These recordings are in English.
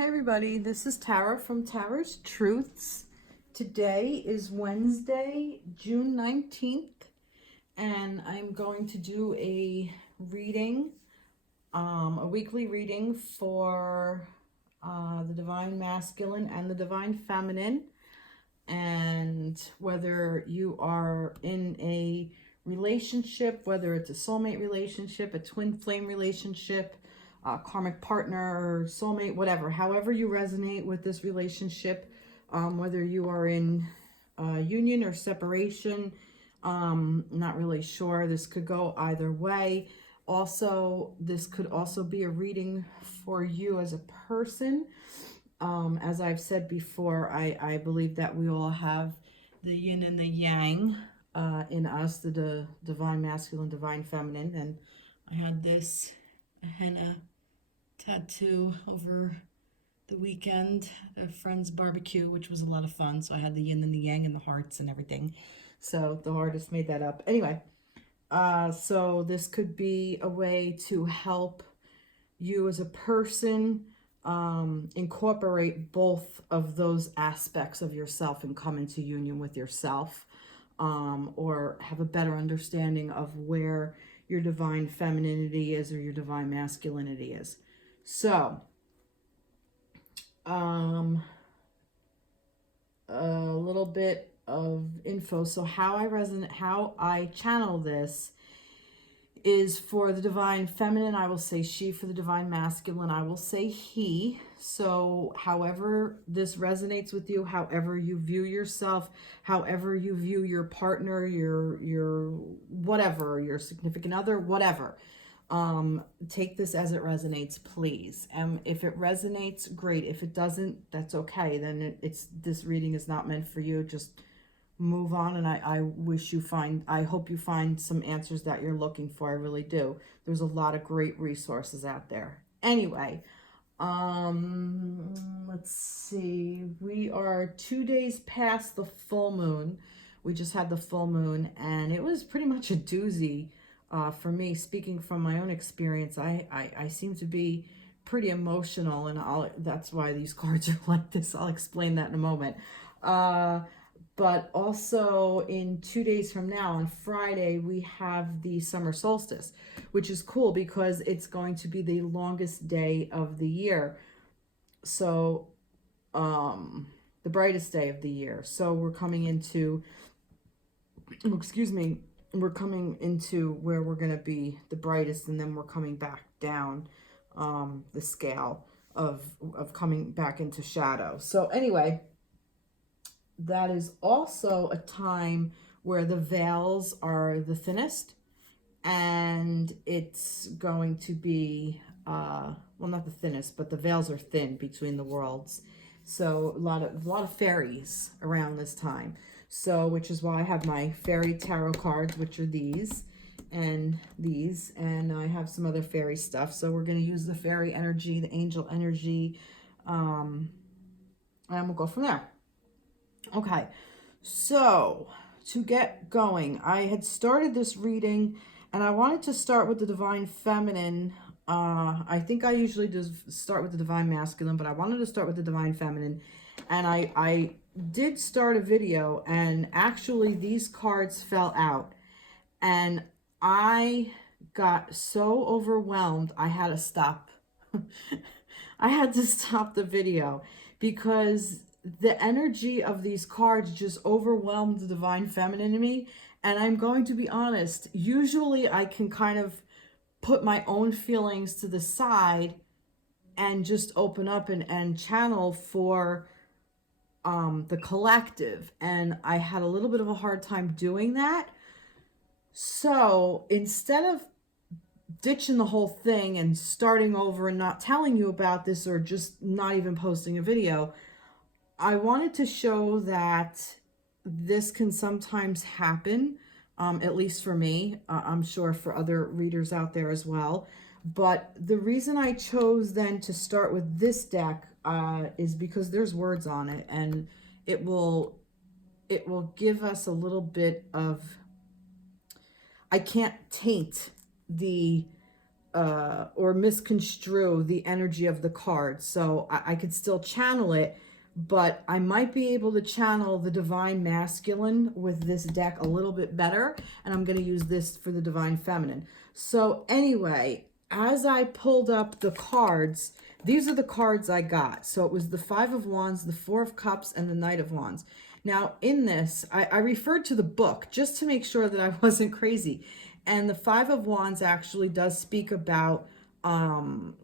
Hey everybody, this is Tara from Tara's Truths. Today is Wednesday, June 19th, and I'm going to do a reading, a weekly reading for the Divine Masculine and the Divine Feminine. And whether you are in a relationship, whether it's a soulmate relationship, a twin flame relationship, karmic partner, soulmate, whatever, however you resonate with this relationship, whether you are in union or separation, not really sure. This could go either way. Also, this could also be a reading for you as a person. As I've said before, I believe that we all have the yin and the yang in us, the divine masculine, divine feminine. And I had this henna tattoo over the weekend at a friend's barbecue, which was a lot of fun. So I had the yin and the yang and the hearts and everything. So the artist made that up. Anyway, so this could be a way to help you as a person incorporate both of those aspects of yourself and come into union with yourself, or have a better understanding of where your divine femininity is or your divine masculinity is. So, a little bit of info. So how I channel this is for the divine feminine, I will say she. For the divine masculine, I will say he. So however this resonates with you, however you view yourself, however you view your partner, your whatever, your significant other, whatever, take this as it resonates, please. If it resonates, great. If it doesn't, that's okay. Then this reading is not meant for you. Just move on, and I hope you find some answers that you're looking for. I really do. There's a lot of great resources out there. Anyway, let's see. We are 2 days past the full moon. We just had the full moon, and it was pretty much a doozy for me. Speaking from my own experience, I seem to be pretty emotional, and that's why these cards are like this. I'll explain that in a moment. But also in 2 days from now, on Friday, we have the summer solstice, which is cool because it's going to be the longest day of the year. So, the brightest day of the year. So we're coming into, we're coming into where we're going to be the brightest, and then we're coming back down the scale of coming back into shadow. So anyway, that is also a time where the veils are the thinnest, and it's going to be, well, not the thinnest, but the veils are thin between the worlds. So a lot of fairies around this time. So, which is why I have my fairy tarot cards, which are these and these, and I have some other fairy stuff. So we're going to use the fairy energy, the angel energy, and we'll go from there. Okay, so to get going, I had started this reading, and I wanted to start with the divine feminine. I think I usually just start with the divine masculine, but I wanted to start with the divine feminine, and I did start a video, and actually these cards fell out, and I got so overwhelmed I had to stop. I had to stop the video because the energy of these cards just overwhelmed the divine feminine in me. And I'm going to be honest, usually I can kind of put my own feelings to the side and just open up and channel for the collective. And I had a little bit of a hard time doing that. So instead of ditching the whole thing and starting over and not telling you about this, or just not even posting a video, I wanted to show that this can sometimes happen, at least for me. I'm sure for other readers out there as well. But the reason I chose then to start with this deck is because there's words on it, and it will give us a little bit of, I can't taint the or misconstrue the energy of the card. So I could still channel it, but I might be able to channel the divine masculine with this deck a little bit better. And I'm going to use this for the divine feminine. So anyway, as I pulled up the cards, these are the cards I got. So it was the Five of Wands, the Four of Cups, and the Knight of Wands. Now in this, I referred to the book just to make sure that I wasn't crazy. And the Five of Wands actually does speak about in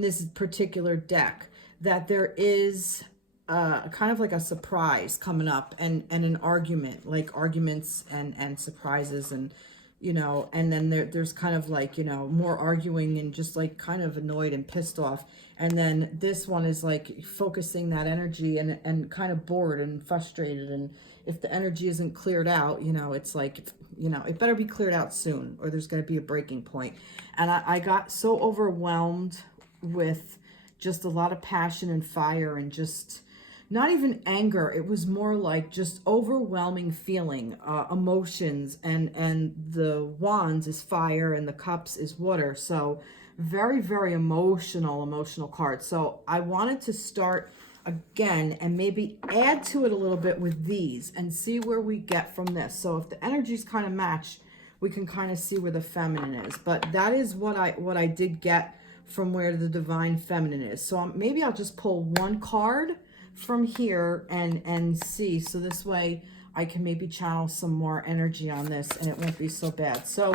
this particular deck, that there is kind of like a surprise coming up, and an argument, like arguments and surprises, and you know, and then there's kind of like, you know, more arguing and just like kind of annoyed and pissed off. And then this one is like focusing that energy and kind of bored and frustrated. And if the energy isn't cleared out, you know, it's like, you know, it better be cleared out soon or there's going to be a breaking point. And I got so overwhelmed with just a lot of passion and fire, and just not even anger. It was more like just overwhelming feeling, emotions, and the wands is fire and the cups is water. So very, very emotional card. So I wanted to start again and maybe add to it a little bit with these and see where we get from this. So if the energies kind of match, we can kind of see where the feminine is. But that is what I did get from where the divine feminine is. So maybe I'll just pull one card from here and see. So this way I can maybe channel some more energy on this and it won't be so bad. So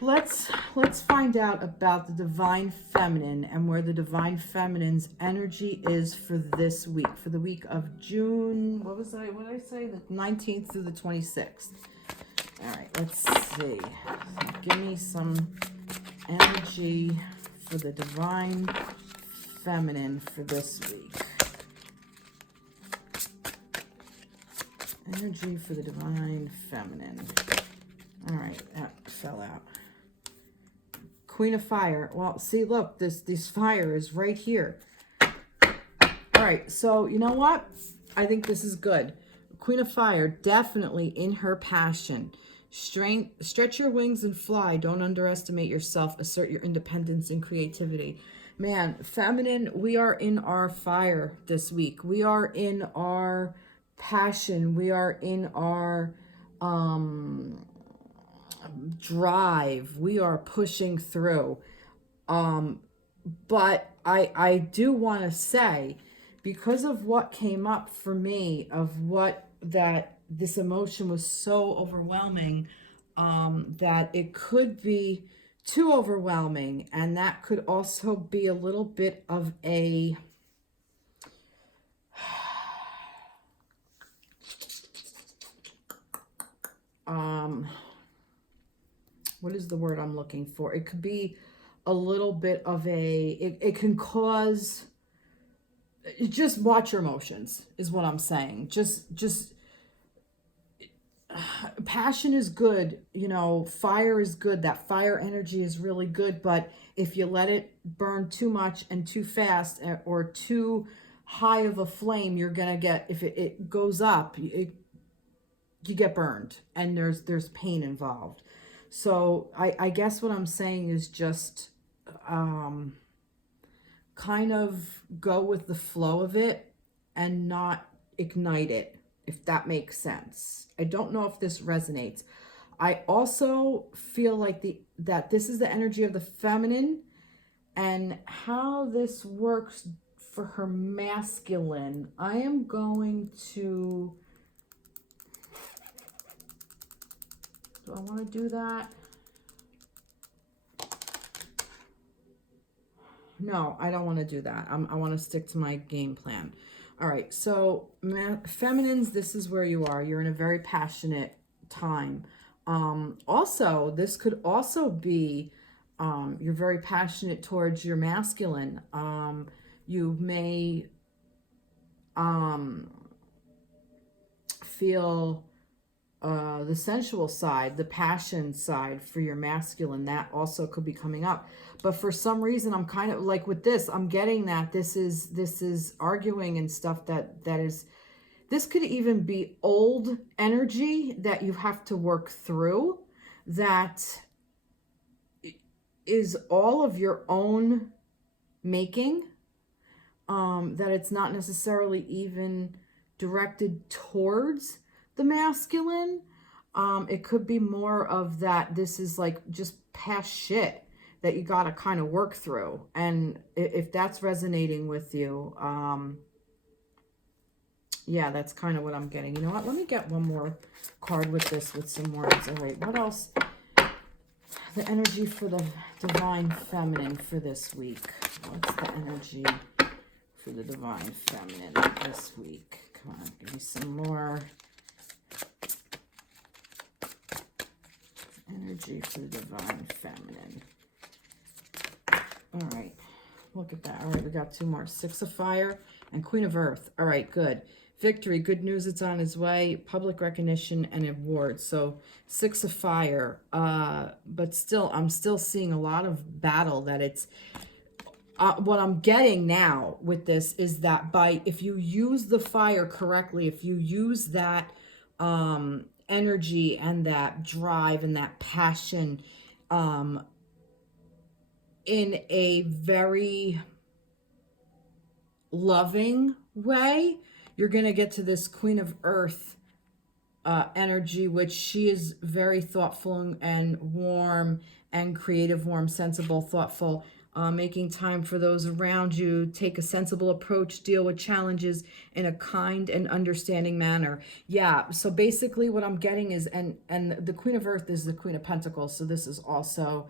let's find out about the divine feminine and where the divine feminine's energy is for this week, for the week of June, what did I say? The 19th through the 26th. All right, let's see. So give me some energy for the divine feminine for this week. Energy for the divine feminine. All right, that fell out. Queen of Fire. Well, see, look, this fire is right here. All right, so you know what? I think this is good. Queen of Fire, definitely in her passion. Strength, stretch your wings and fly. Don't underestimate yourself. Assert your independence and creativity. Man, feminine, we are in our fire this week. We are in our passion. We are in our drive. We are pushing through. But I do want to say, because of what came up for me, of what that this emotion was so overwhelming, that it could be too overwhelming, and that could also be a little bit of a what is the word I'm looking for? It could be a little bit of a, it can cause, just watch your emotions is what I'm saying. Just passion is good, you know, fire is good. That fire energy is really good, but if you let it burn too much and too fast or too high of a flame, you're gonna get, if it goes up, you get burned, and there's pain involved. So I guess what I'm saying is just kind of go with the flow of it and not ignite it, if that makes sense. I don't know if this resonates. I also feel like that this is the energy of the feminine, and how this works for her masculine. I am going to, do I want to do that? No, I don't want to do that. I want to stick to my game plan. All right, so feminines, this is where you are. You're in a very passionate time. Also, this could also be you're very passionate towards your masculine. You may feel the sensual side, the passion side for your masculine. That also could be coming up. But for some reason, I'm kind of like with this, I'm getting that this is arguing and stuff this could even be old energy that you have to work through, that is all of your own making, that it's not necessarily even directed towards the masculine. It could be more of that this is like just past shit that you got to kind of work through. And if that's resonating with you, yeah, that's kind of what I'm getting. You know what? Let me get one more card with this, with some words. All right, what else? The energy for the divine feminine for this week. What's the energy for the divine feminine this week? Come on, give me some more energy for the divine feminine. All right, look at that. All right, we got two more. Six of Fire and Queen of Earth. All right, good. Victory, good news, it's on its way. Public recognition and awards. So Six of Fire, but still, I'm still seeing a lot of battle. That it's what I'm getting now with this is that if you use the fire correctly, if you use that energy and that drive and that passion in a very loving way, you're going to get to this Queen of Earth energy, which she is very thoughtful and warm and creative, warm, sensible, thoughtful, making time for those around you, take a sensible approach, deal with challenges in a kind and understanding manner. Yeah, so basically what I'm getting is, and the Queen of Earth is the Queen of Pentacles, so this is also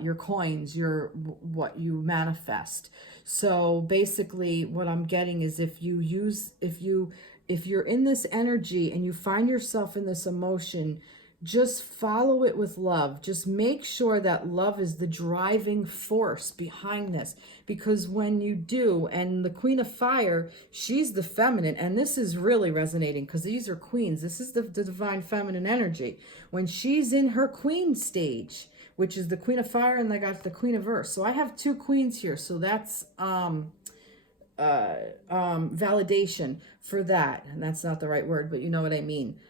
your coins, what you manifest. So basically what I'm getting is if you're in this energy and you find yourself in this emotion, just follow it with love. Just make sure that love is the driving force behind this. Because when you do, and the Queen of Fire, she's the feminine, and this is really resonating because these are queens. This is the divine feminine energy. When she's in her queen stage, which is the Queen of Fire, and I got the Queen of Earth. So I have two queens here. So that's validation for that. And that's not the right word, but you know what I mean.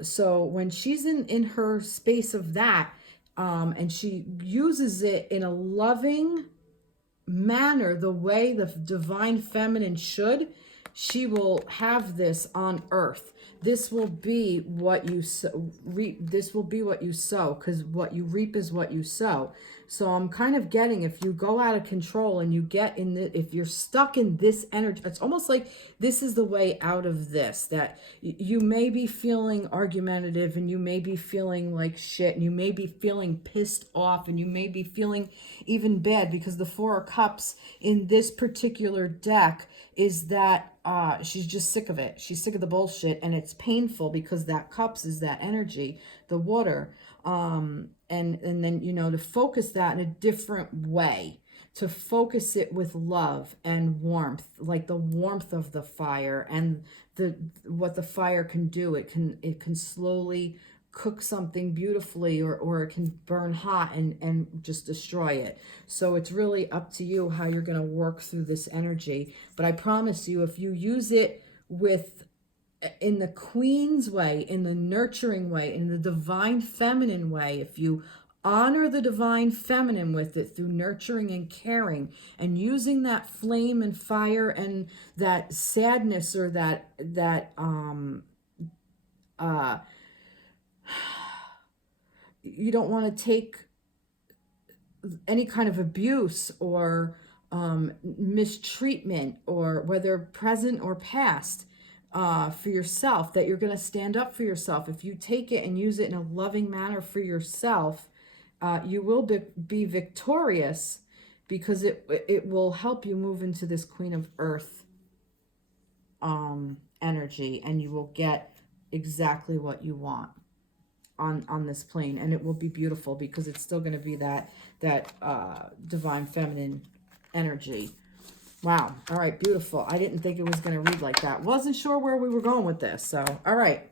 So when she's in her space of that, and she uses it in a loving manner, the way the divine feminine should, she will have this on earth. This will be what you reap. This will be what you sow, because what you reap is what you sow. So I'm kind of getting, if you go out of control and you get in if you're stuck in this energy, it's almost like this is the way out of this, that you may be feeling argumentative and you may be feeling like shit and you may be feeling pissed off and you may be feeling even bad, because the Four of Cups in this particular deck is that she's just sick of it. She's sick of the bullshit, and it's painful because that cups is that energy, the water. And then, you know, to focus that in a different way, to focus it with love and warmth, like the warmth of the fire and what the fire can do. It can slowly cook something beautifully, or it can burn hot and just destroy it. So it's really up to you how you're going to work through this energy. But I promise you, if you use it in the queen's way, in the nurturing way, in the divine feminine way, if you honor the divine feminine with it through nurturing and caring and using that flame and fire and that sadness, or that you don't want to take any kind of abuse or mistreatment, or whether present or past, for yourself, that you're going to stand up for yourself. If you take it and use it in a loving manner for yourself, you will be victorious, because it will help you move into this Queen of Earth energy, and you will get exactly what you want on this plane, and it will be beautiful, because it's still going to be that divine feminine energy. Wow. All right, beautiful. I didn't think it was going to read like that. Wasn't sure where we were going with this. So, all right.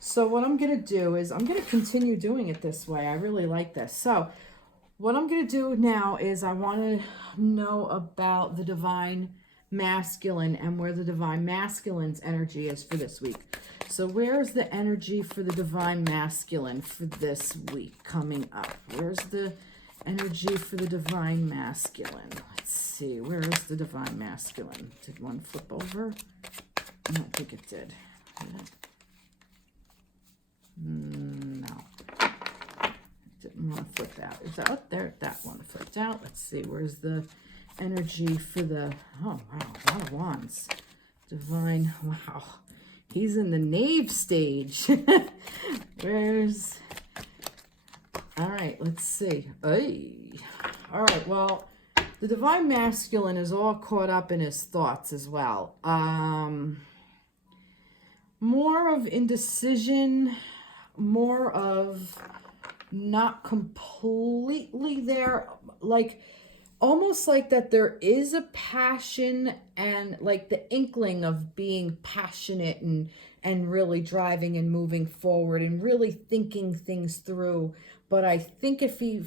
So what I'm going to do is I'm going to continue doing it this way. I really like this. So what I'm going to do now is I want to know about the divine masculine and where the divine masculine's energy is for this week. So where's the energy for the divine masculine for this week coming up? Where's the Energy for the divine masculine. Let's see. Where is the divine masculine? Did one flip over? I don't think it did. No. Didn't want to flip out. Is that up there? That one flipped out. Let's see. Where's the energy for the... Oh, wow. A lot of wands. Divine. Wow. He's in the knave stage. Where's... All right, let's see. Ay. All right, well, the divine masculine is all caught up in his thoughts as well. More of indecision, more of not completely there, like almost like that there is a passion and like the inkling of being passionate and really driving and moving forward and really thinking things through. But I think if he,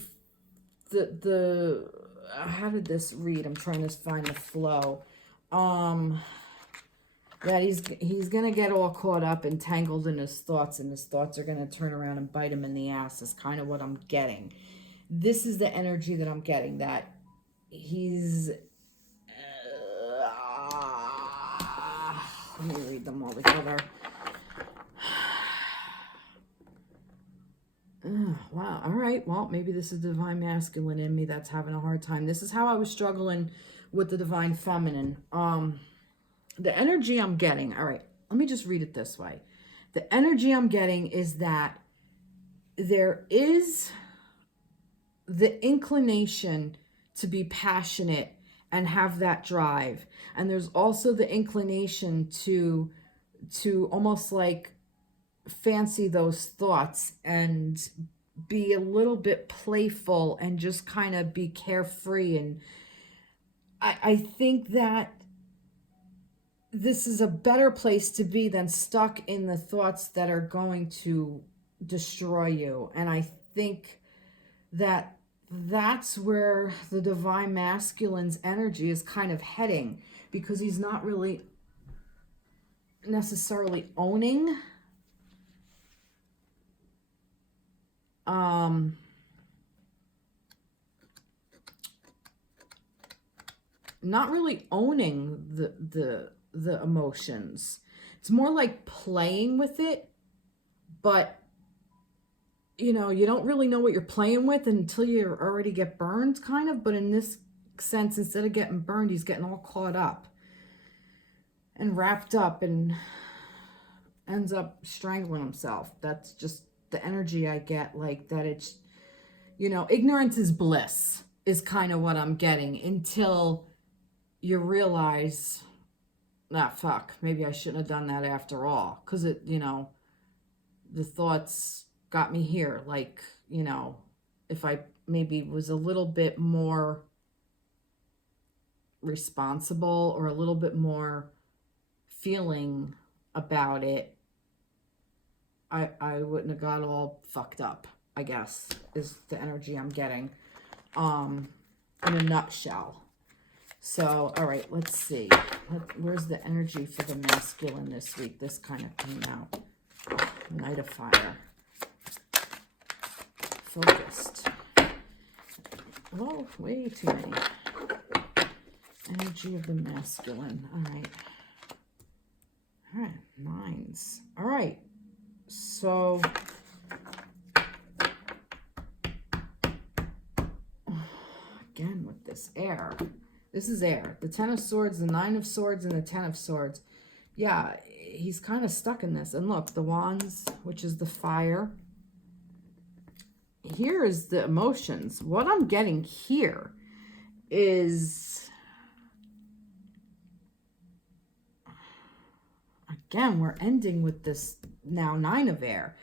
how did this read? I'm trying to find the flow. That he's going to get all caught up and tangled in his thoughts, and his thoughts are going to turn around and bite him in the ass is kind of what I'm getting. This is the energy that I'm getting, that he's, let me read them all together. Wow. All right. Well, maybe this is divine masculine in me that's having a hard time. This is how I was struggling with the divine feminine. The energy I'm getting. All right. Let me just read it this way. The energy I'm getting is that there is the inclination to be passionate and have that drive. And there's also the inclination to almost like fancy those thoughts and be a little bit playful and just kind of be carefree. And I think that this is a better place to be than stuck in the thoughts that are going to destroy you. And I think that that's where the divine masculine's energy is kind of heading, because he's not really necessarily owning not really owning the emotions. It's more like playing with it, but you know, you don't really know what you're playing with until you already get burned, kind of. But in this sense, instead of getting burned, he's getting all caught up and wrapped up and ends up strangling himself. That's just the energy I get, like that. It's, you know, ignorance is bliss is kind of what I'm getting, until you realize, fuck, maybe I shouldn't have done that after all. Because it, you know, the thoughts got me here. Like, you know, if I maybe was a little bit more responsible or a little bit more feeling about it, I wouldn't have got all fucked up, I guess, is the energy I'm getting, in a nutshell. So, all right, let's see. Where's the energy for the masculine this week? This kind of came out. Knight of Fire. Focused. Oh, way too many. Energy of the masculine. All right. All right, nines. All right. So, again with this air. This is air. The Ten of Swords, the Nine of Swords, and the Ten of Swords. Yeah, he's kind of stuck in this. And look, the Wands, which is the fire. Here is the emotions. What I'm getting here is, again, we're ending with this now Nine of Air.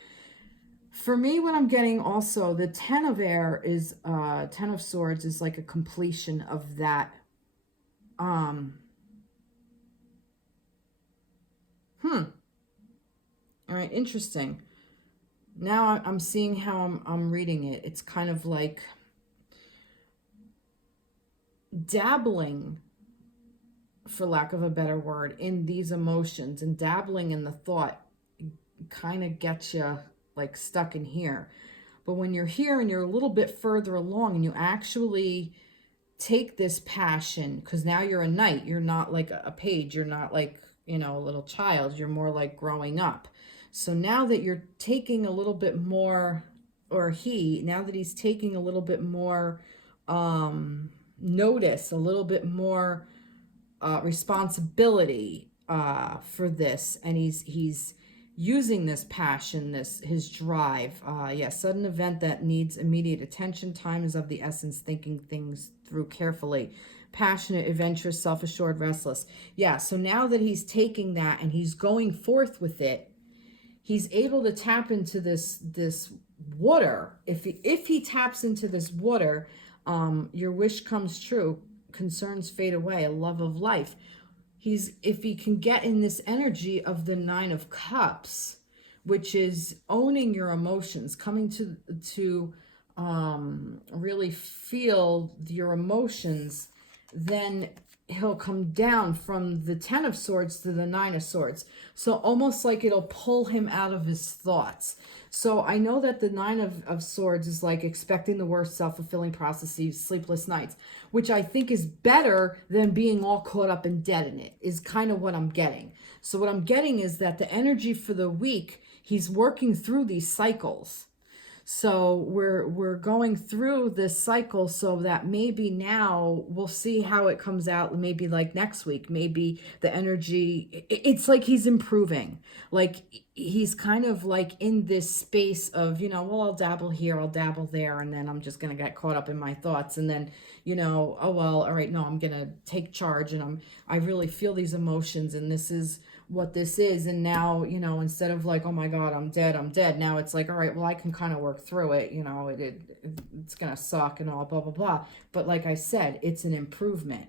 For me, what I'm getting also, the Ten of Air is, Ten of Swords is like a completion of that. All right, interesting. Now I'm seeing how I'm reading it. It's kind of like dabbling, for lack of a better word, in these emotions, and dabbling in the thought kind of gets you like stuck in here. But when you're here and you're a little bit further along and you actually take this passion, because now you're a knight, you're not like a page, you're not like, you know, a little child, you're more like growing up. So now that you're taking a little bit more, or now that he's taking a little bit more notice, a little bit more responsibility for this, and he's using this passion, his drive. Sudden event that needs immediate attention. Time is of the essence. Thinking things through carefully. Passionate, adventurous, self-assured, restless. Yeah, so now that he's taking that and he's going forth with it, he's able to tap into this water. If he taps into this water, your wish comes true. Concerns fade away. A love of life. If he can get in this energy of the 9 of Cups, which is owning your emotions, coming to really feel your emotions, then he'll come down from the 10 of Swords to the 9 of Swords. So almost like it'll pull him out of his thoughts. So I know that the 9 of Swords is like expecting the worst, self-fulfilling prophecies, sleepless nights, which I think is better than being all caught up and dead in it, is kind of what I'm getting. So what I'm getting is that the energy for the week, he's working through these cycles. So we're going through this cycle, so that maybe now we'll see how it comes out. Maybe like next week, maybe the energy, it's like he's improving. Like he's kind of like in this space of, you know, well, I'll dabble here, I'll dabble there, and then I'm just going to get caught up in my thoughts. And then, you know, oh, well, all right, no, I'm going to take charge, and I really feel these emotions, and this is what this is. And now, you know, instead of like, oh my God, I'm dead, now it's like, all right, well, I can kind of work through it, you know, it's gonna suck and all, blah blah blah, but like I said, it's an improvement.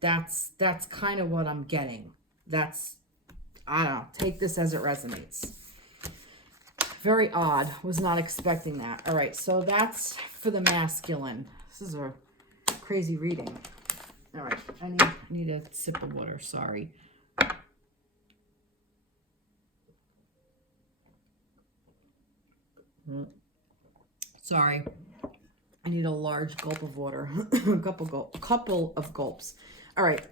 That's kind of what I'm getting. That's, I don't know, take this as it resonates. Very odd, was not expecting that. All right, so that's for the masculine. This is a crazy reading. All right, I need a sip of water, sorry. Sorry, I need a large gulp of water. a couple of gulps. All right,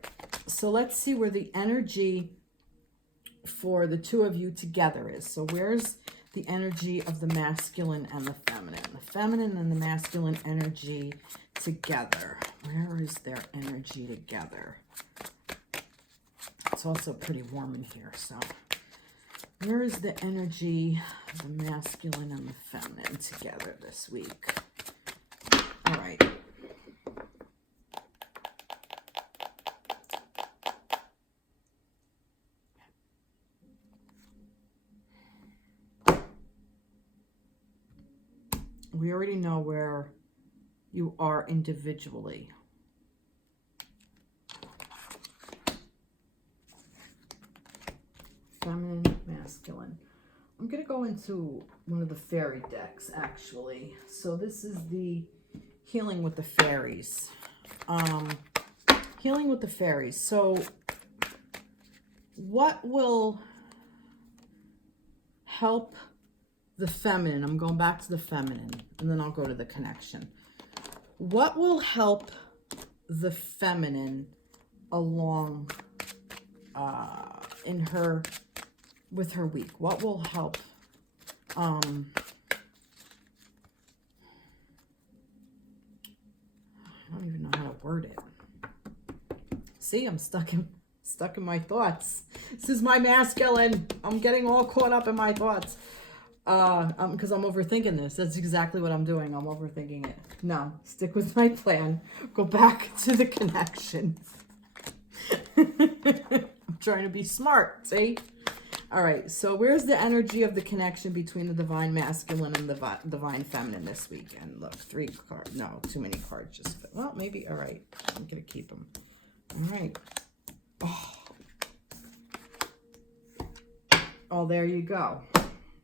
so let's see where the energy for the two of you together is. So where's the energy of the masculine and the feminine? The feminine and the masculine energy together. Where is their energy together? It's also pretty warm in here, so where is the energy of the masculine and the feminine together this week? All right. We already know where you are individually. Feminine, masculine. I'm going to go into one of the fairy decks, actually. So this is the Healing with the Fairies. Healing with the Fairies. So what will help the feminine? I'm going back to the feminine, and then I'll go to the connection. What will help the feminine along with her week? What will help? I don't even know how to word it. See, I'm stuck in my thoughts. This is my masculine. I'm getting all caught up in my thoughts. Because I'm overthinking this. That's exactly what I'm doing. I'm overthinking it. No, stick with my plan. Go back to the connection. I'm trying to be smart, see? All right, so where's the energy of the connection between the divine masculine and the divine feminine this week? And look, 3 cards. No, too many cards. Just, well, maybe. All right, I'm going to keep them. All right. Oh, there you go.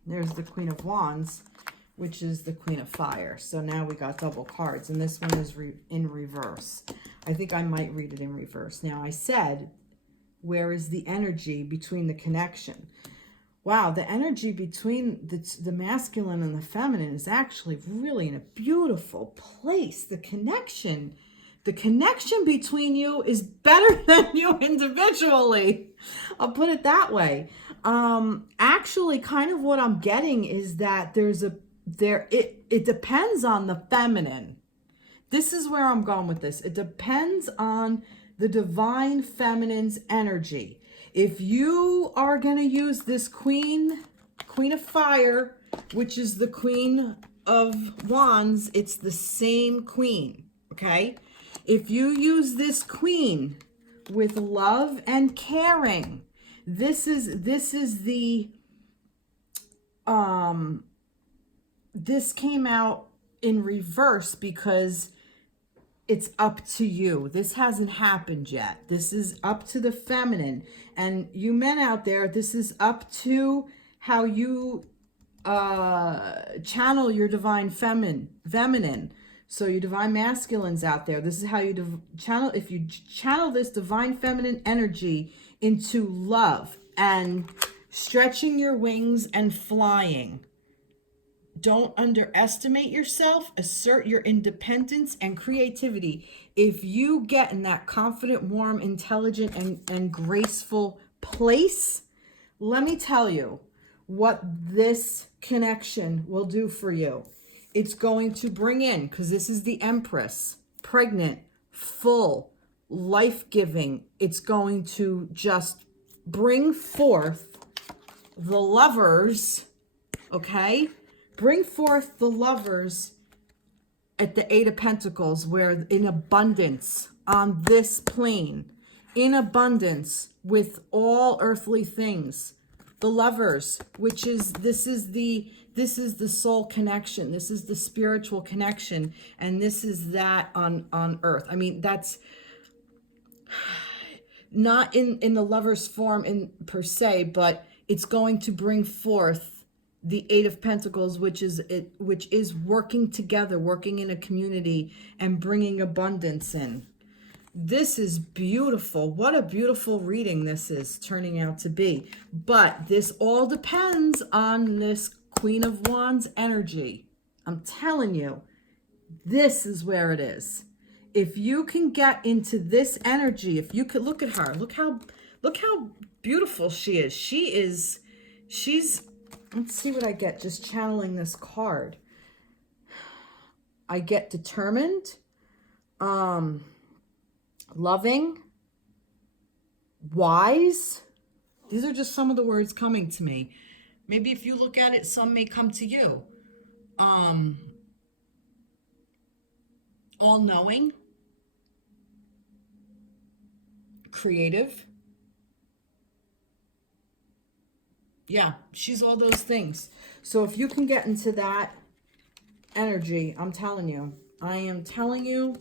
There's the Queen of Wands, which is the Queen of Fire. So now we got double cards, and this one is in reverse. I think I might read it in reverse. Now, I said, where is the energy between the connection? wow, the energy between the masculine and the feminine is actually really in a beautiful place. The connection between you is better than you individually. I'll put it that way. Actually, kind of what I'm getting is that it depends on the feminine. This is where I'm going with this. It depends on the divine feminine's energy. If you are going to use this Queen of Fire, which is the Queen of Wands, it's the same Queen, okay? If you use this Queen with love and caring, this is the this came out in reverse because it's up to you. This hasn't happened yet. This is up to the feminine. And you men out there, this is up to how you channel your divine feminine. So you divine masculines out there, this is how you channel. If you channel this divine feminine energy into love and stretching your wings and flying. Don't underestimate yourself. Assert your independence and creativity. If you get in that confident, warm, intelligent, and graceful place, let me tell you what this connection will do for you. It's going to bring in, because this is the Empress, pregnant, full, life-giving. It's going to just bring forth the lovers, okay? Bring forth the lovers at the Eight of Pentacles, where in abundance on this plane, in abundance with all earthly things. The lovers, which is this is the soul connection. This is the spiritual connection, and this is that on earth. I mean, that's not in the lover's form in per se, but it's going to bring forth the Eight of Pentacles, which is working together, working in a community and bringing abundance in. This is beautiful. What a beautiful reading this is turning out to be. But this all depends on this Queen of Wands energy. I'm telling you, this is where it is. If you can get into this energy, if you could look at her, look how beautiful she is. She's let's see what I get just channeling this card. I get determined, loving, wise. These are just some of the words coming to me. Maybe if you look at it, some may come to you. All-knowing, creative. Yeah, she's all those things. So if you can get into that energy, I'm telling you, I am telling you,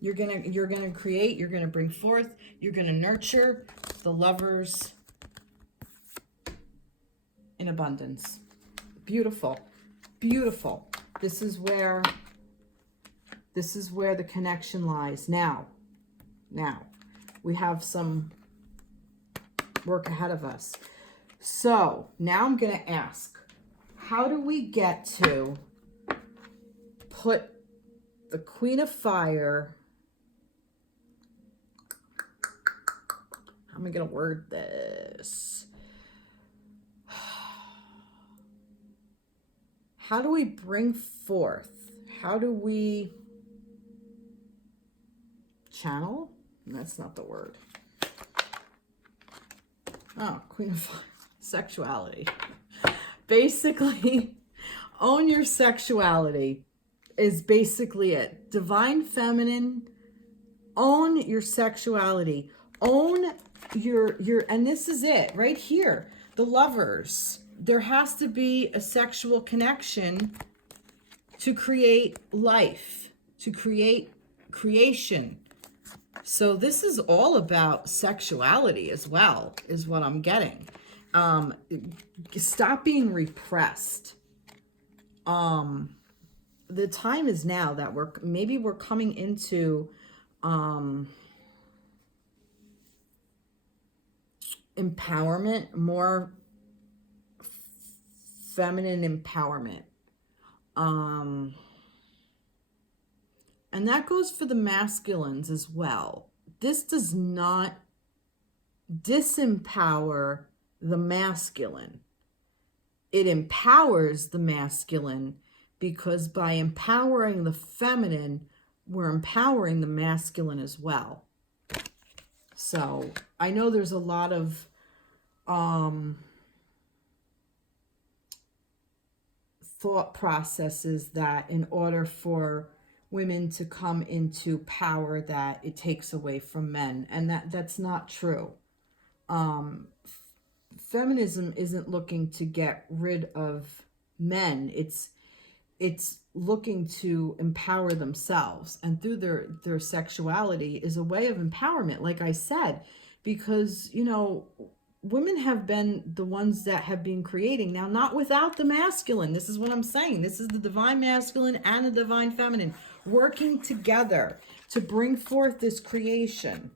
you're gonna create, you're gonna bring forth, you're gonna nurture the lovers in abundance. Beautiful, beautiful. This is where the connection lies. Now we have some work ahead of us. So now I'm going to ask, how do we get to put the Queen of Fire? How am I going to word this? How do we bring forth? How do we channel? That's not the word. Oh, Queen of Fire. Sexuality. Basically, own your sexuality is basically it. Divine feminine, own your sexuality. Own your and this is it right here. The lovers. There has to be a sexual connection to create life, to create creation. So this is all about sexuality as well, is what I'm getting. Stop being repressed. The time is now that we're coming into empowerment, more feminine empowerment. And that goes for the masculines as well. This does not disempower the masculine. It empowers the masculine, because by empowering the feminine, we're empowering the masculine as well. So I know there's a lot of thought processes that in order for women to come into power, that it takes away from men, and that's not true. Feminism isn't looking to get rid of men. It's looking to empower themselves, and through their sexuality is a way of empowerment, like I said, because, you know, women have been the ones that have been creating. Now, not without the masculine. This is what I'm saying. This is the divine masculine and the divine feminine working together to bring forth this creation.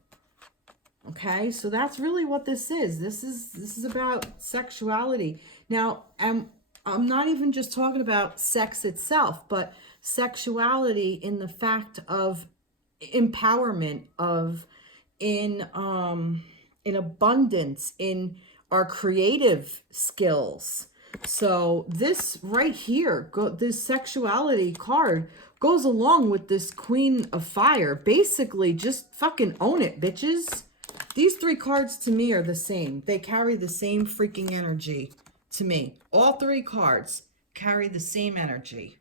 Okay, so that's really what this is. This is about sexuality. Now, I'm not even just talking about sex itself, but sexuality in the fact of empowerment, of in abundance, in our creative skills. So this right here, this sexuality card goes along with this Queen of Fire. Basically, just fucking own it, bitches. These three cards to me are the same. They carry the same freaking energy to me. All three cards carry the same energy.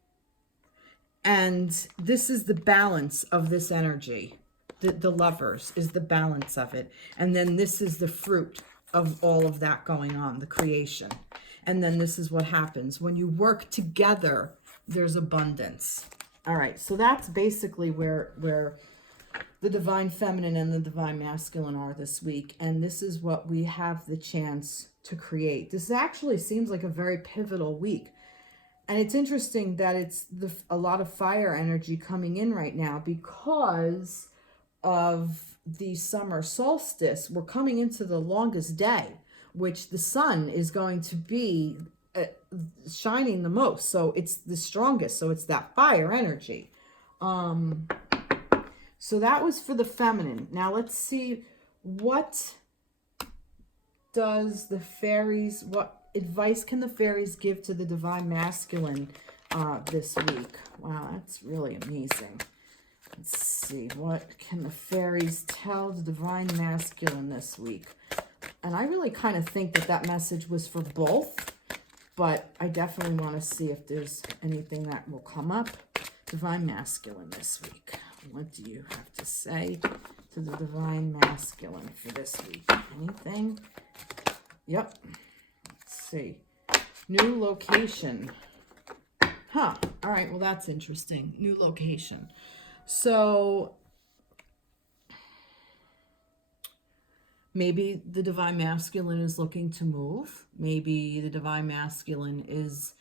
And this is the balance of this energy. The Lovers is the balance of it. And then this is the fruit of all of that going on, the creation. And then this is what happens. When you work together, there's abundance. All right, so that's basically where the divine feminine and the divine masculine are this week. And this is what we have the chance to create. This actually seems like a very pivotal week. And it's interesting that it's a lot of fire energy coming in right now because of the summer solstice. We're coming into the longest day, which the sun is going to be shining the most. So it's the strongest. So it's that fire energy. So that was for the feminine. Now let's see, what does the fairies, what advice can the fairies give to the divine masculine this week? Wow, that's really amazing. Let's see, what can the fairies tell the divine masculine this week? And I really kind of think that message was for both, but I definitely want to see if there's anything that will come up. Divine masculine this week. What do you have to say to the divine masculine for this week? Anything? Yep. Let's see. New location. Huh. All right. Well, that's interesting. New location. So maybe the divine masculine is looking to move. Maybe the divine masculine is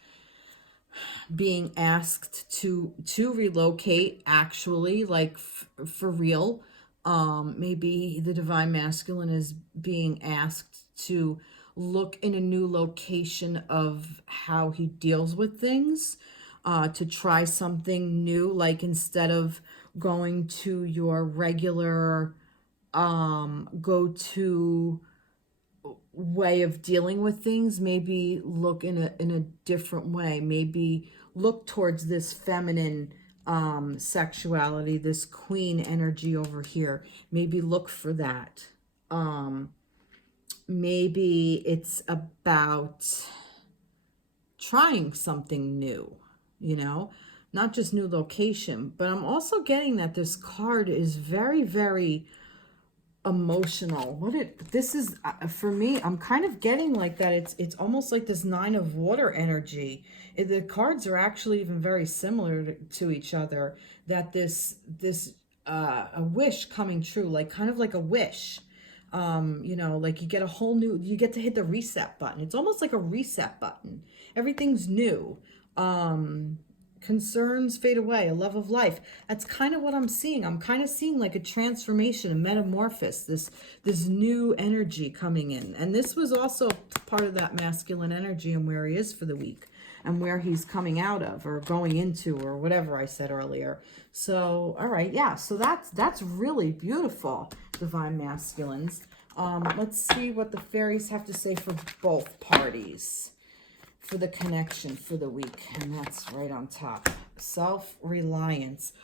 being asked to relocate, actually, like for real. Maybe the divine masculine is being asked to look in a new location of how he deals with things, to try something new, like instead of going to your regular go-to way of dealing with things, maybe look in a different way. Maybe look towards this feminine sexuality, this queen energy over here. Maybe look for that. Maybe it's about trying something new, you know, not just new location, but I'm also getting that this card is very, very emotional. This is for me, I'm kind of getting like that. It's almost like this Nine of Water energy. The cards are actually even very similar to each other. That this a wish coming true, like kind of like a wish. You know, like you get to hit the reset button. It's almost like a reset button. Everything's new. concerns fade away, a love of life. That's kind of what I'm seeing. I'm kind of seeing like a transformation, a metamorphosis, this new energy coming in. And this was also part of that masculine energy and where he is for the week and where he's coming out of or going into or whatever I said earlier. So, all right, yeah. So that's really beautiful, divine masculines. Let's see what the fairies have to say for both parties. For the connection for the week, and that's right on top. Self-reliance.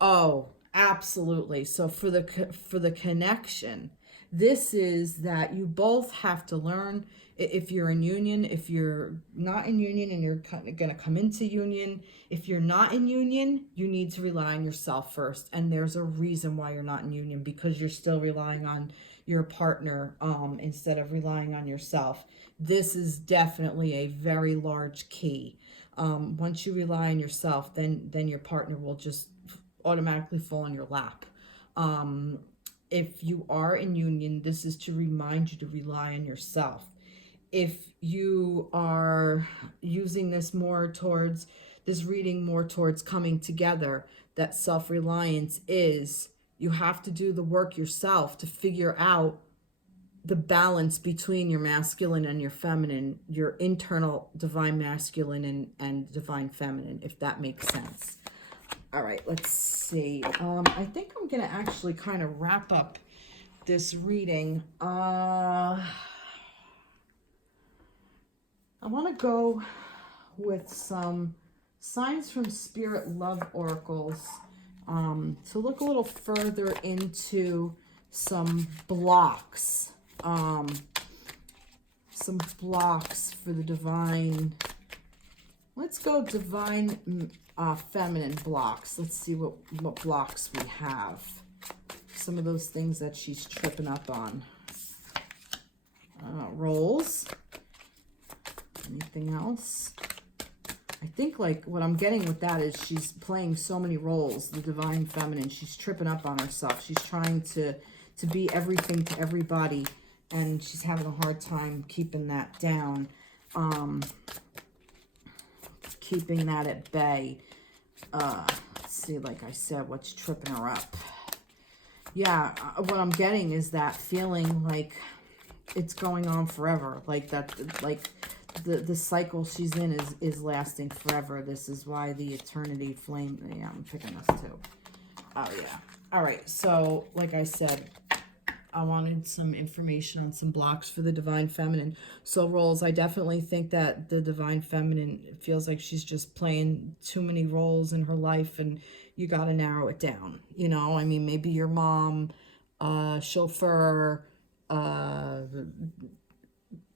Oh, absolutely. So for the connection, this is that you both have to learn. If you're in union, if you're not in union and you're going to come into union, if you're not in union, you need to rely on yourself first. And there's a reason why you're not in union, because you're still relying on your partner instead of relying on yourself. This is definitely a very large key. Once you rely on yourself, then your partner will just automatically fall in your lap. If you are in union, this is to remind you to rely on yourself. If you are using this reading more towards coming together, that self-reliance is, you have to do the work yourself to figure out the balance between your masculine and your feminine, your internal divine masculine and divine feminine, if that makes sense. All right, let's see. I think I'm going to actually kind of wrap up this reading. I want to go with some signs from Spirit Love Oracles to look a little further into some blocks. Some blocks for the divine. Let's go divine feminine blocks. Let's see what blocks we have. Some of those things that she's tripping up on. Rolls. Anything else? I think like what I'm getting with that is she's playing so many roles, the divine feminine. She's tripping up on herself. She's trying to be everything to everybody, and she's having a hard time keeping that down, keeping that at bay. Let's see, like I said, what's tripping her up. Yeah, what I'm getting is that feeling like it's going on forever, like that, like the cycle she's in is lasting forever. This is why the eternity flame. Yeah, I'm picking this too. Oh yeah. All right. So like I said, I wanted some information on some blocks for the divine feminine. So roles, I definitely think that the divine feminine feels like she's just playing too many roles in her life, and you got to narrow it down. You know, I mean, maybe your mom, chauffeur,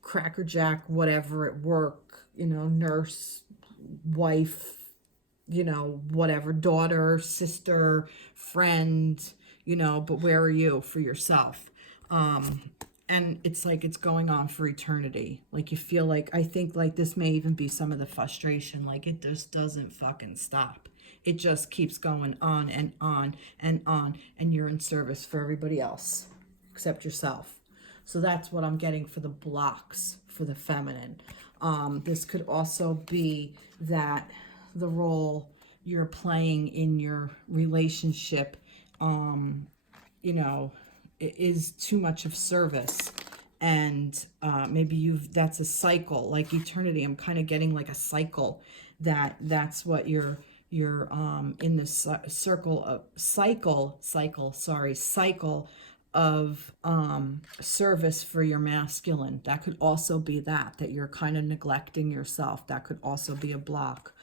crackerjack, whatever at work, you know, nurse, wife, you know, whatever, daughter, sister, friend, you know, but where are you for yourself? And it's like it's going on for eternity. Like you feel like, I think like this may even be some of the frustration, like it just doesn't fucking stop. It just keeps going on and on and on, and you're in service for everybody else except yourself. So that's what I'm getting for the blocks for the feminine. This could also be that the role you're playing in your relationship, you know, is too much of service. And maybe that's a cycle, like eternity. I'm kind of getting like a cycle that's what you're in this cycle of service for your masculine. That could also be that you're kind of neglecting yourself. That could also be a block.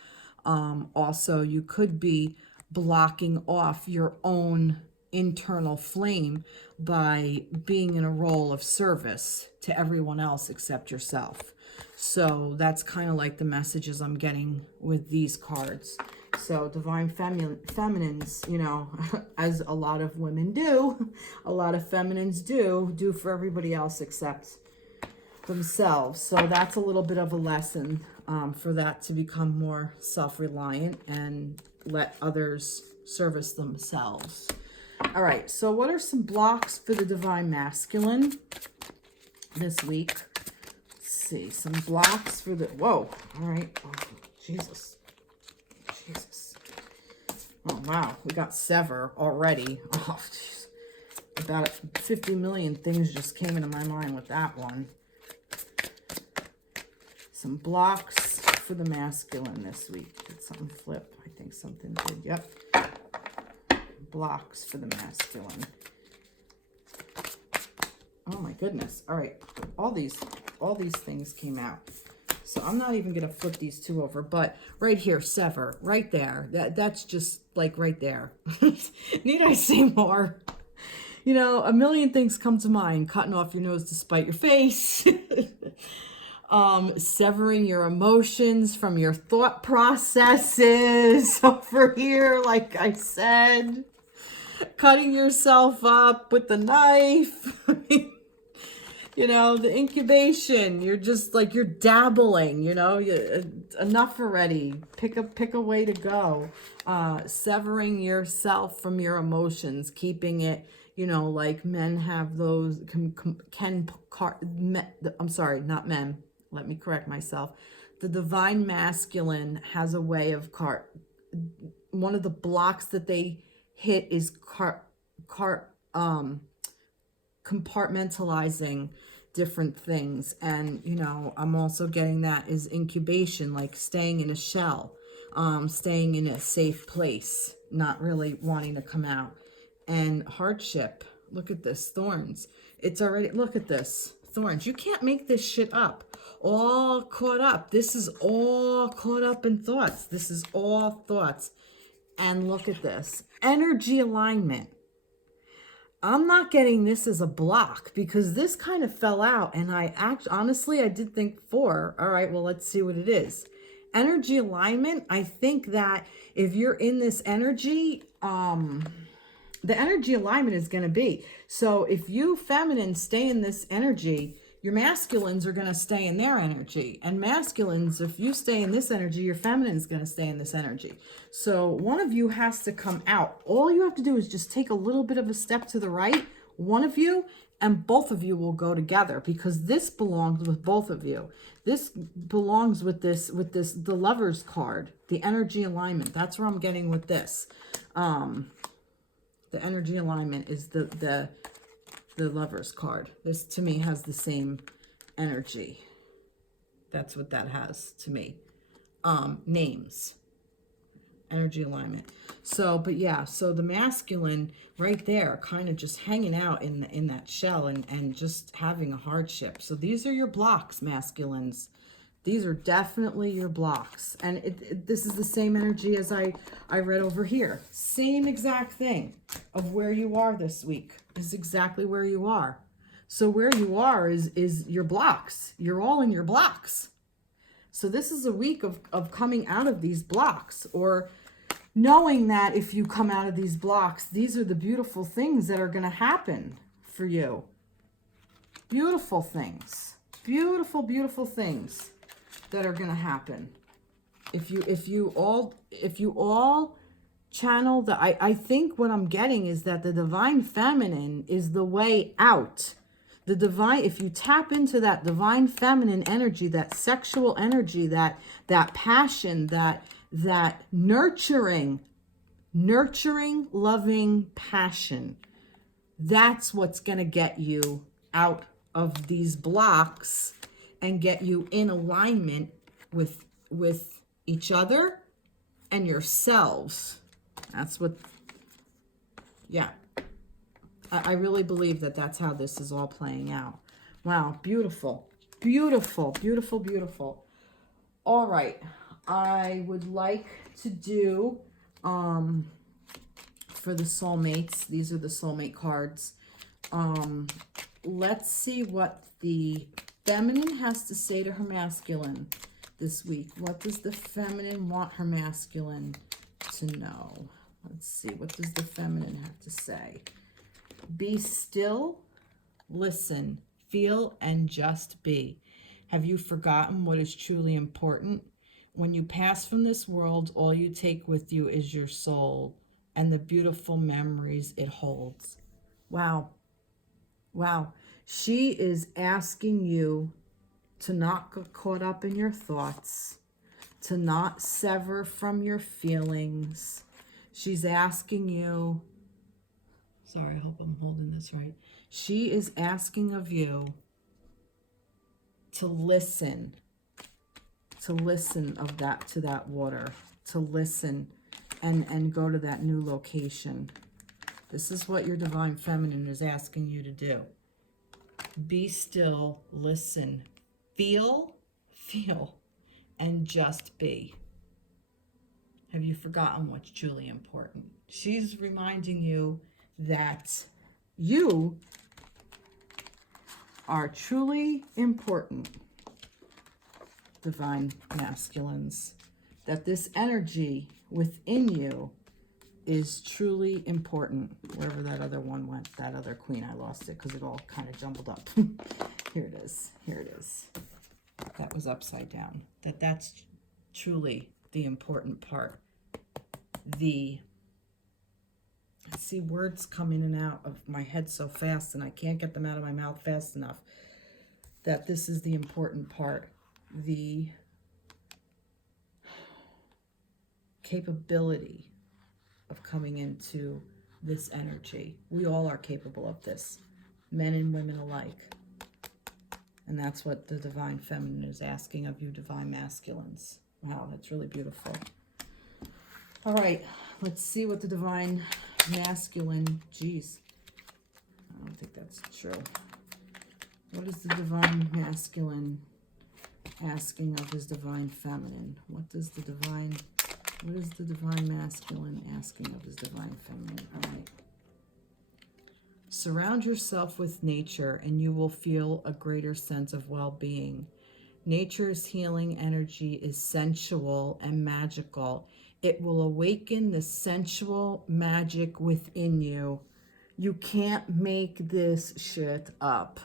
Also, you could be blocking off your own internal flame by being in a role of service to everyone else except yourself. So that's kind of like the messages I'm getting with these cards. So divine feminines, you know, as a lot of women do, a lot of feminines do for everybody else except themselves. So that's a little bit of a lesson for that, to become more self-reliant and let others service themselves. All right, so what are some blocks for the divine masculine this week? Let's see, some blocks for the, whoa, all right, oh, Jesus. Oh, wow. We got sever already. Oh, geez. About 50 million things just came into my mind with that one. Some blocks for the masculine this week. Did something flip? I think something did. Yep. Blocks for the masculine. Oh my goodness. All right. All these things came out. So I'm not even going to flip these two over, but right here, sever, right there. That's just like right there. Need I say more? You know, a million things come to mind. Cutting off your nose to spite your face. Severing your emotions from your thought processes over here, like I said. Cutting yourself up with the knife. You know, the incubation, you're just like, you're dabbling, you know, enough already. Pick a way to go. Severing yourself from your emotions, keeping it, you know, like men have those, I'm sorry, not men. Let me correct myself. The divine masculine has a way of one of the blocks that they hit is compartmentalizing different things. And you know, I'm also getting that is incubation, like staying in a shell, staying in a safe place, not really wanting to come out. And hardship, look at this, thorns. It's already, look at this, thorns. You can't make this shit up. All caught up. This is all caught up in thoughts. This is all thoughts. And look at this, energy alignment. I'm not getting this as a block because this kind of fell out, and honestly, I did think 4. All right, well, let's see what it is. Energy alignment. I think that if you're in this energy, the energy alignment is going to be. So if you feminines stay in this energy, your masculines are going to stay in their energy. And masculines, if you stay in this energy, your feminine is going to stay in this energy. So one of you has to come out. All you have to do is just take a little bit of a step to the right, one of you, and both of you will go together because this belongs with both of you. This belongs with this, the Lover's card, the energy alignment. That's where I'm getting with this. The energy alignment is the Lover's card. This to me has the same energy. That's what that has to me. Names. Energy alignment. So, but yeah, so the masculine right there kind of just hanging out in that shell and just having a hardship. So these are your blocks, masculines. These are definitely your blocks. And this is the same energy as I read over here. Same exact thing of where you are this week is exactly where you are. So where you are is your blocks. You're all in your blocks. So this is a week of coming out of these blocks, or knowing that if you come out of these blocks, these are the beautiful things that are going to happen for you. Beautiful things. Beautiful, beautiful things that are going to happen. If you all channel I think what I'm getting is that the divine feminine is the way out. The divine, if you tap into that divine feminine energy, that sexual energy, that passion, that nurturing, loving passion, that's what's going to get you out of these blocks and get you in alignment with each other and yourselves. That's what, yeah. I really believe that that's how this is all playing out. Wow, beautiful, beautiful, beautiful, beautiful. All right, I would like to do, for the soulmates, these are the soulmate cards. Let's see what the feminine has to say to her masculine this week. What does the feminine want her masculine to know? Let's see, what does the feminine have to say? Be still, listen, feel, and just be. Have you forgotten what is truly important? When you pass from this world, all you take with you is your soul and the beautiful memories it holds. Wow. Wow. She is asking you to not get caught up in your thoughts, to not sever from your feelings, She's asking you, sorry, I hope I'm holding this right. She is asking of you to listen of that, to that water, to listen and go to that new location. This is what your divine feminine is asking you to do. Be still, listen, feel, and just be. Have you forgotten what's truly important? She's reminding you that you are truly important, divine masculines. That this energy within you is truly important. Wherever that other one went, that other queen, I lost it because it all kind of jumbled up. Here it is. Here it is. That was upside down. That's truly the important part. I see words come in and out of my head so fast, and I can't get them out of my mouth fast enough. That this is the important part. The capability of coming into this energy. We all are capable of this, men and women alike. And that's what the divine feminine is asking of you, divine masculines. Wow, that's really beautiful. All right, let's see what the divine masculine, geez, I don't think that's true. What is the divine masculine asking of his divine feminine? What is the divine masculine asking of his divine feminine? All right. Surround yourself with nature and you will feel a greater sense of well-being. Nature's healing energy is sensual and magical. It will awaken the sensual magic within you. You can't make this shit up.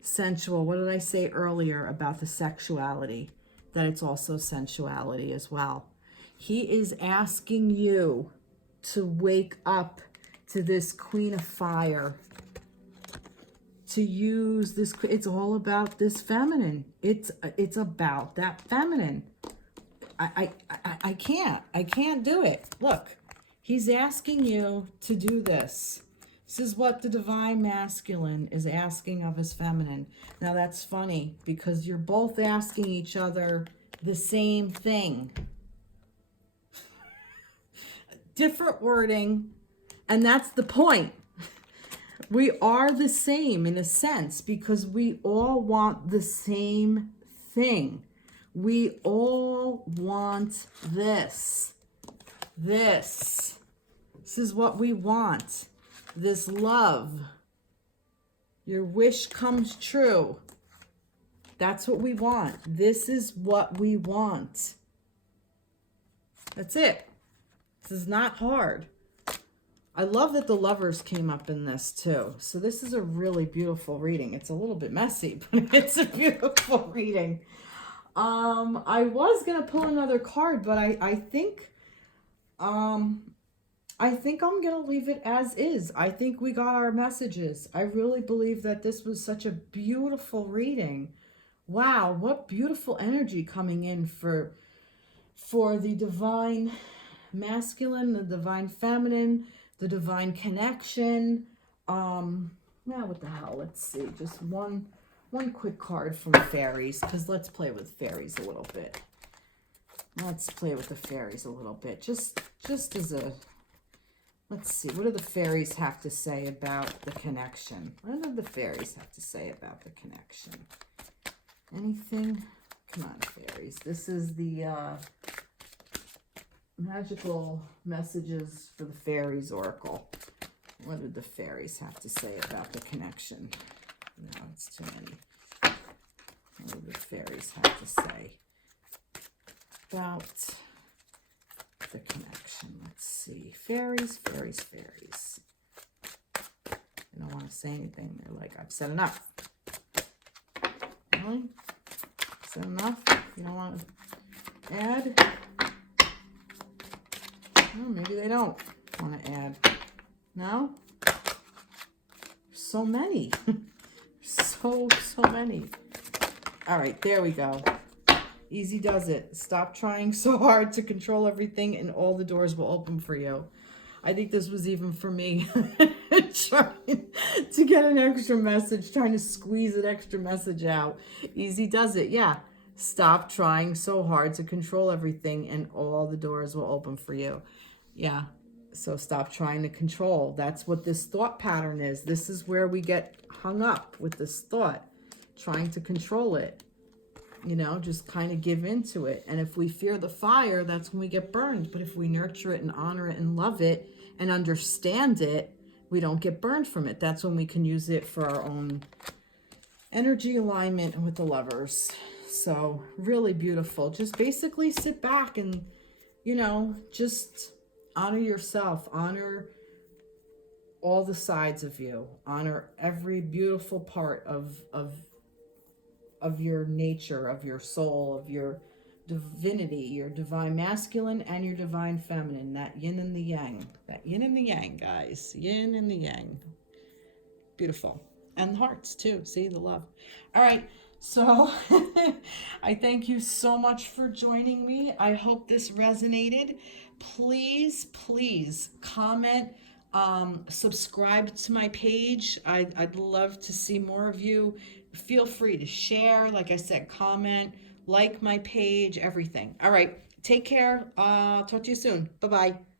Sensual, what did I say earlier about the sexuality? That it's also sensuality as well. He is asking you to wake up to this Queen of Fire. To use this, it's all about this feminine. It's about that feminine. I can't do it. Look, he's asking you to do this. This is what the divine masculine is asking of his feminine. Now that's funny because you're both asking each other the same thing. Different wording, and that's the point. We are the same in a sense because we all want the same thing. We all want this. This is what we want. This love. Your wish comes true. That's what we want. This is what we want. That's it. This is not hard. I love that the lovers came up in this too. So this is a really beautiful reading. It's a little bit messy, but it's a beautiful reading. I was going to pull another card, but I think I'm going to leave it as is. I think we got our messages. I really believe that this was such a beautiful reading. Wow, what beautiful energy coming in for the divine masculine, the divine feminine, the divine connection. Now what the hell? Let's see. Just one quick card from Fairies, because let's play with Fairies a little bit. Let's play with the Fairies a little bit. Just as a, let's see. What do the Fairies have to say about the connection? What do the Fairies have to say about the connection? Anything? Come on, Fairies. This is the magical messages for the Fairies Oracle. What did the Fairies have to say about the connection? No, it's too many. What do the Fairies have to say about the connection? Let's see. Fairies. They don't want to say anything. They're like, I've said enough. Really? Said enough? You don't want to add? Oh, maybe they don't want to add. No? So many. so many. All right, there we go. Easy does it. Stop trying so hard to control everything and all the doors will open for you. I think this was even for me. Trying to get an extra message, trying to squeeze an extra message out. Easy does it. Yeah. Stop trying so hard to control everything and all the doors will open for you. Yeah. So stop trying to control. That's what this thought pattern is. This is where we get hung up with this thought, trying to control it. You know, just kind of give into it. And if we fear the fire, that's when we get burned. But if we nurture it and honor it and love it and understand it, we don't get burned from it. That's when we can use it for our own energy alignment with the lovers. So really beautiful. Just basically sit back and, you know, just honor yourself. Honor all the sides of you. Honor every beautiful part of your nature, of your soul, of your divinity, your divine masculine and your divine feminine, that yin and the yang. That yin and the yang, guys. Yin and the yang. Beautiful. And the hearts too. See, the love. All right. So I thank you so much for joining me. I hope this resonated. Please, please comment, subscribe to my page. I'd love to see more of you. Feel free to share, like I said, comment, like my page, everything. All right. Take care. Talk to you soon. Bye-bye.